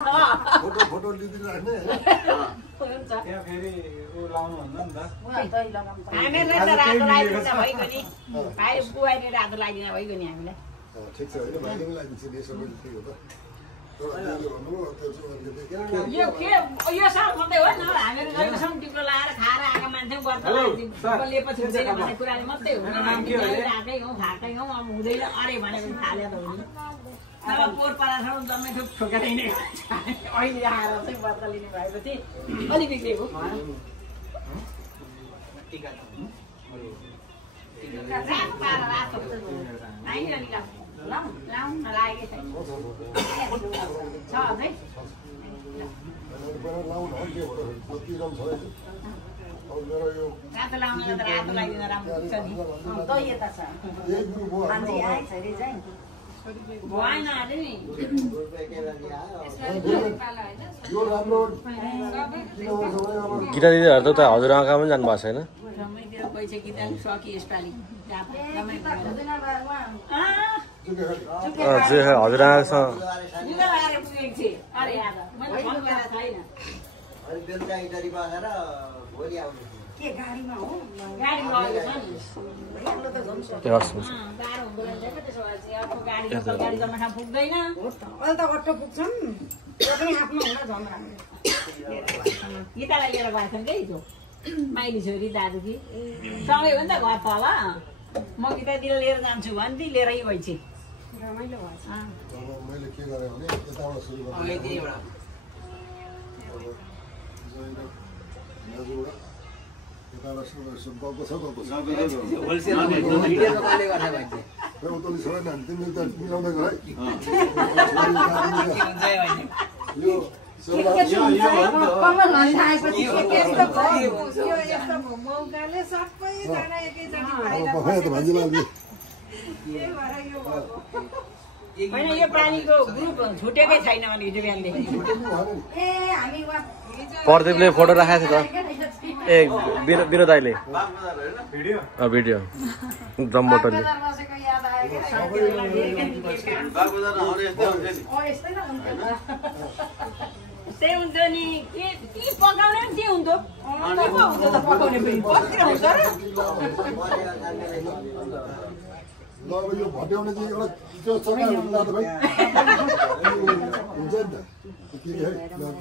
Photo लिदिन राख्ने हुन्छ त्यहाँ फेरि उ लाउनु भन्दा नि त हामीलाई त रातो लगाइदिन्छ भइगयो नि भाइ बुवाइले रातो लगाइदिन भइगयो नि हामीलाई ठिक छ होइन भाइले पनि लगाइदिन्छ नि यसो पनि ठिक हो त यो साल मात्रै हो न हामीहरू जहिलेसम्म टिप्लो लगाएर खाएर आएको मान्छे व्रत लिएपछि हुँदैन भन्ने कुराले मात्रै हो राकै हौ खाएकै हौ अब हुँदैन अरे भनेको थाले त हो नि अब पोहोर परासम्म जम्मै थोक ठोकेरै नै अहिले आएर चाहिँ व्रत लिने भएपछि अलिक बिग्रेको गीता दिदीहरू त हजुरआमा पनि जानु भएको छैन पैसा गीता सकि यसपालि हजुरआमासँग गीतालाई लिएर गएको छन् कि माइली छोरी दाजु कि सँगै हो नि त घर तल म गीता दिदी लिएर जान्छु भन्दै लिएरै गएपछि मैले के गरेँ भने यताबाट सुरु गरेँ होइन यो पानीको ग्रुप छुटेकै छैन भने हिजो बिहानदेखि प्रदीपले फोटो राखेको थियो त ए विनोद दाइले भिडियो ब्रह्मटोले त्यही हुन्छ नि के पकाउने के हुन्थ्यो पकाउने पनि हुन्छ ल अब यो भट्याउने चाहिँ एउटा त्यो चक्का हुन्छ त भाइ हुन्छ नि त के है एकदम यो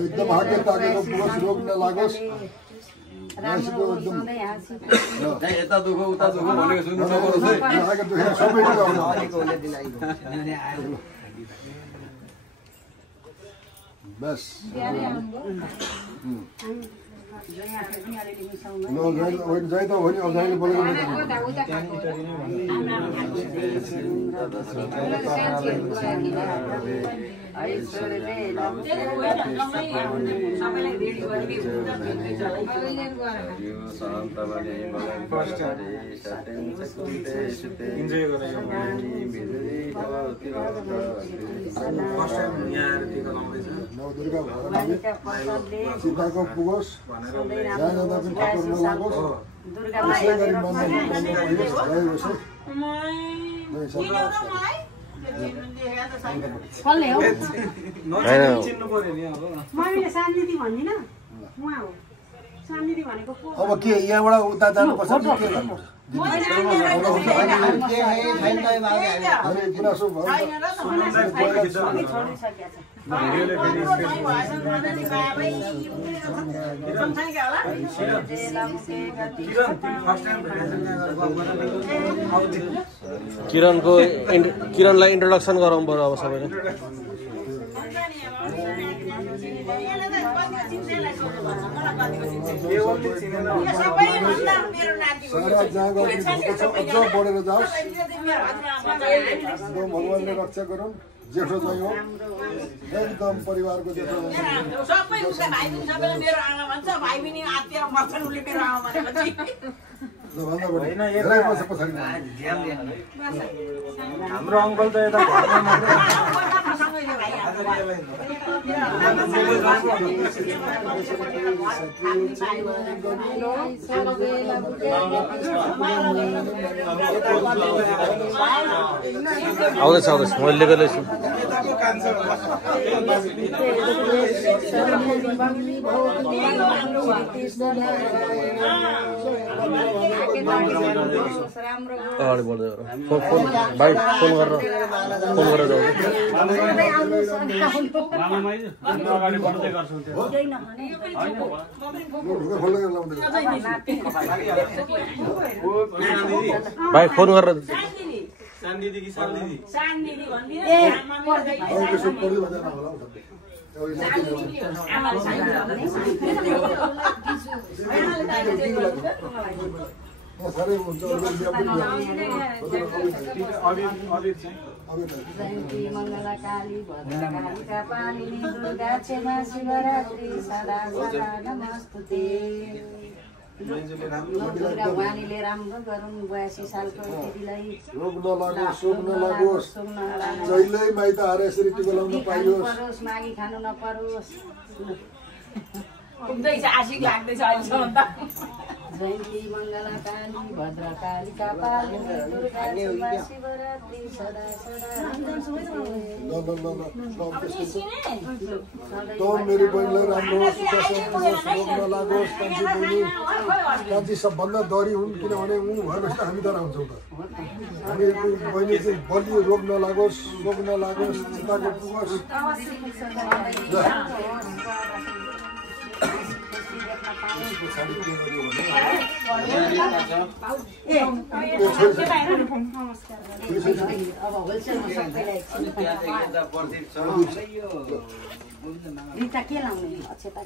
एकदम हाते ताकेको पुगोस् रोग नलागोस् यता दुख उता दुख भनेको सुन्नु नपरोस् है सबै बस जाइ त हो नि अब जहिले बोलेको सीताको पुगोस् जहाँ जाँदा पनि ठक्कर नलागोस् त्यसै गरी अब के यहाँबाट उता जानुपर्छ गुनासो किरणलाई इन्ट्रोडक्सन गरौँ बरु अब सबैले सारा जहाँ अझ बढेर जाओस् भगवानले रक्षा गरौँ जेठो चाहिँ हो एकदम परिवारको जेठो सबै भाइ सबैले मेरो आमा भन्छ भाइ पनि आत्या मर्छन् उसले मेरो आमा भनेपछि भन्दा बढी धेरै वर्ष पछाडि हाम्रो अङ्कल त यता आउँदैछ मैले लिएको छु अगाडि बढ्दै फोन भाइ फोन गरेर जाऊ भाइ फोन गरेर जयन्ती मङ्गला काली भद्रकालिका पालिनी दुर्गा क्षमा शिवरात्रि सदा सदा नमस्तुते। दुर्गा वाणीले राम्रो गरौँ 82 सालको दिदीलाई रोग नलागोस् शोक नलागोस् जहिल्यै माइत आएर यसरी टिको लाउन पाइयोस् मागी खानु नपरोस्। जयन्ती मङ्गला काली भद्रकालिका पालिनी दुर्गा क्षमा शिवरात्रि सदा सदा मेरो बहिनीलाई राम्रो होस् रोग नलागोस् कान्छी सबभन्दा डरी हुन् किनभने ऊ भएपछि त हामी डरा हुन्छौँ त हामी बहिनी चाहिँ बलियो रोग नलागोस् शोक नलागोस् चिताको पुगोस् रिता के लाउने अक्षता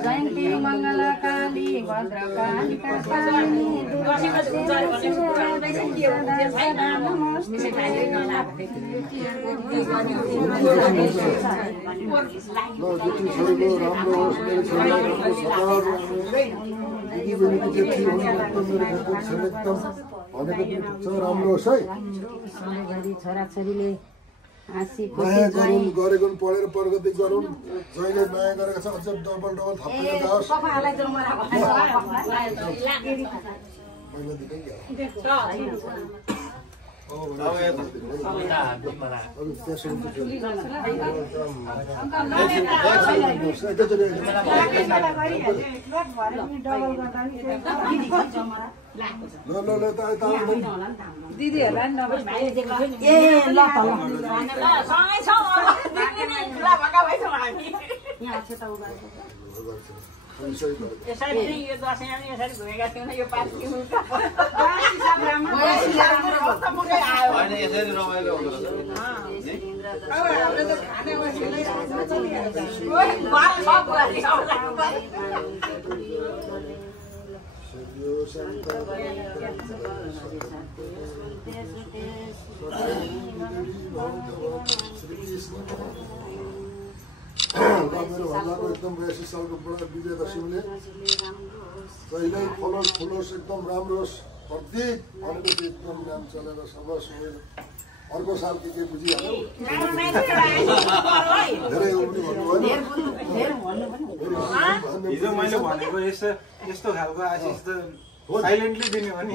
जयन्ती मङ्गला काली भद्रकालिका पालिनी राम्रो होस् है छोराछोरीले माया गरौँ गरेको पढेर प्रगति गरौँ जहिले माया गरेको छ अझ डबल डबल थपेर जाओस् यसरी यो दसैँ यसरी घुमेका थियौँ न यो पार्टी मेरो भन्दाको एकदम 82 सालको बुढा विजयदशमीले जहिल्यै फलोस् फुलोस् एकदम राम्रो होस् प्रत्येक भनेपछि एकदम नाम चलेर सबस अर्को साल के बुझिहाल्यो धेरै उनी भन्नुभयो हिजो मैले भनेको यस्तो खालको आशिष त साइलेन्टली दिने हो नि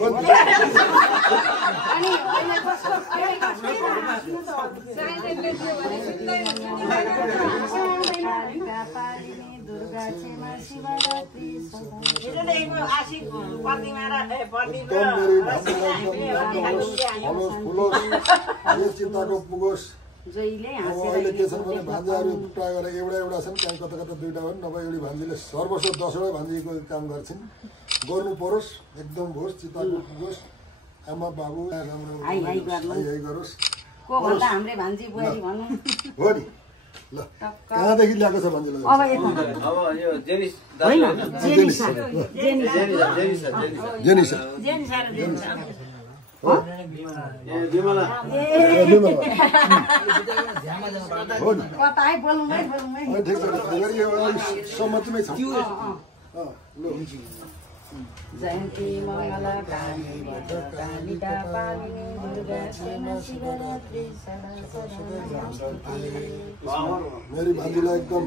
चिन्ताको पुगोस् अहिले के छन् भने भान्जाहरू प्राय गरेर एउटा छन् कहीँ कता कता दुईवटा हो नभए एउटी भान्जीले सर्वस्व 10वटा भान्जीको काम गर्छन् गर्नु परोस् एकदम होस् चिताको पुगोस् आमा बाबु राम्रो गरोस् को भन्दा हाम्रै भान्जी बुहारी भनौँ हो नि ल कहाँदेखि ल्याएको छ भान्जीलाई अब यो जेनिस हो नि कतै बोल्नुमै ठिक छ अगाडि यो सहमतिमै छ ल जयन्ती मङ्गल काली भद्रकालिका पालिनी दुर्गा क्षमा शिवरात्रि मेरी भान्जीलाई एकदम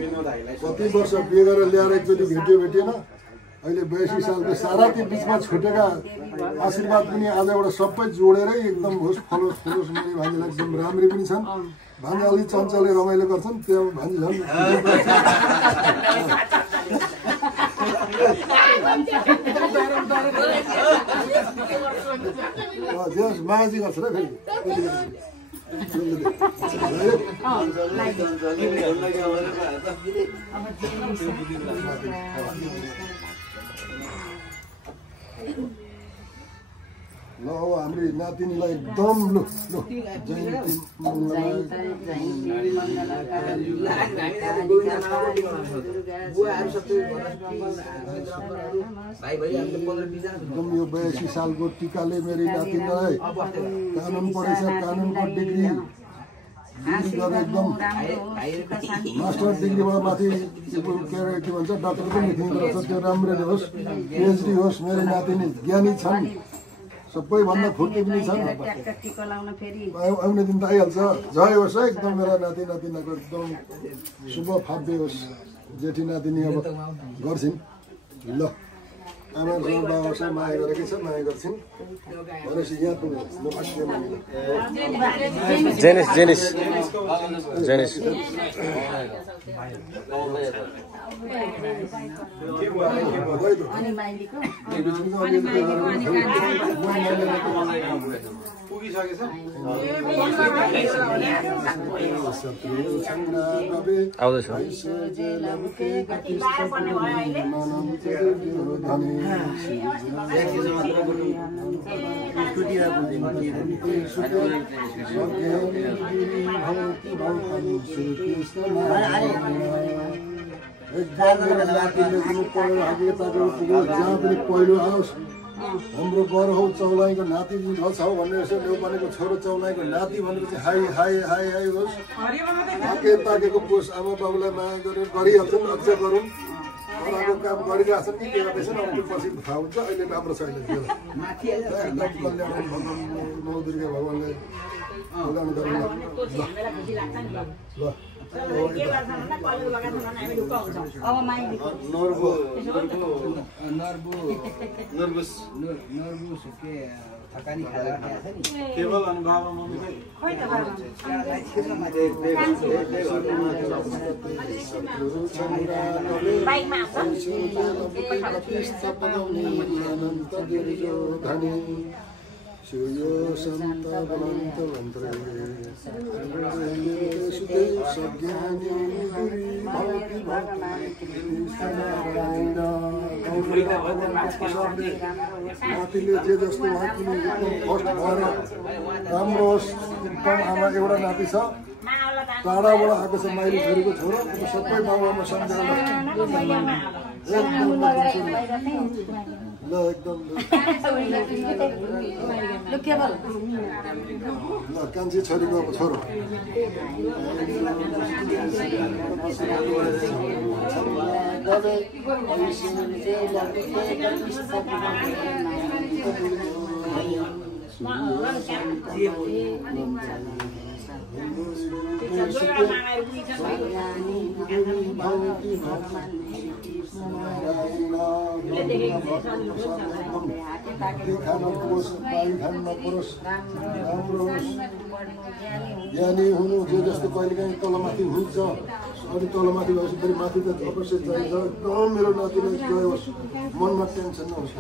कति वर्ष बिहे गरेर ल्याएर एकचोटि भेटिएन अहिले 82 सालको साराको बिचमा छुटेका आशीर्वाद पनि आजबाट सबै जोडेरै एकदम होस् फलोस् फुलोस् मेरी भान्जीलाई एकदम राम्री पनि छन् भान्जी अलि चञ्चले रमाइलो गर्छन् त्यो भान्जी झन् मायाजी गर्छ र फेरि ल अब हाम्रो नातिनीलाई एकदम लु जयन्ती एकदम यो 82 सालको टिकाले मेरी नातिनीलाई कानुन पढेछ कानुनको डिग्री गरेर एकदम मास्टर डिग्रीबाट माथि के भन्छ डाक्टर पनि लेखिँदो रहेछ त्यो राम्ररी होस् पिएचडी होस् मेरो नातिनी ज्ञानी छन् सबैभन्दा फुर्ती पनि छन् आउने दिन त आइहाल्छ जय होस् है एकदम मेरा नाति नातिनाको एकदम शुभ फाप्य होस् जेठी नातिनी अब गर्छिन् ल आमासँग बाबासँग माया गरेकै छ माया गर्छिन् भनेपछि यहाँ पुग्छ जेनिस जेनिस जेनिस आउँदैछ जहाँ पनि पहिलो आओस् हाम्रो गर हौ चौलाईको नाति छ भन्ने रहेछ नेपालीको छोरो चौलाईको नाति भनेपछि हाई हाई हाई हाई होस् पाके पाकेको पुस आमा बाबुलाई माया गरेर गरिहाल्छन् अझ गरौँ अरूको काम गरिरहेछन् कि के गर्दैछन् अब त्यो पछि थाहा हुन्छ अहिले राम्रो छैन नौ दुर्गा भगवान्ले प्रदान गरौँ ल केवल अनि बाबा मम्मी सूर्यो सन्त बलन्त मन्त्रे सज्ञानी नातिले जे जस्तो उहाँ पनि एकदम फर्स्ट भएर राम्रो होस् एकदम आमा एउटा नाति छ टाढाबाट आएको छ माइली छोरीको छोरो सबै बाबामा सम्झेर ल एकदम ल कान्छी छोरीको छोरो ज्ञानी हुनु जे जस्तो कहिलेकाहीँ तलमाथि हुन्छ अनि तलमाथि भएपछि फेरि माथि त अवश्य चाहिन्छ एकदम मेरो नातिलाई गयो होस् मनमा टेन्सन नहोस्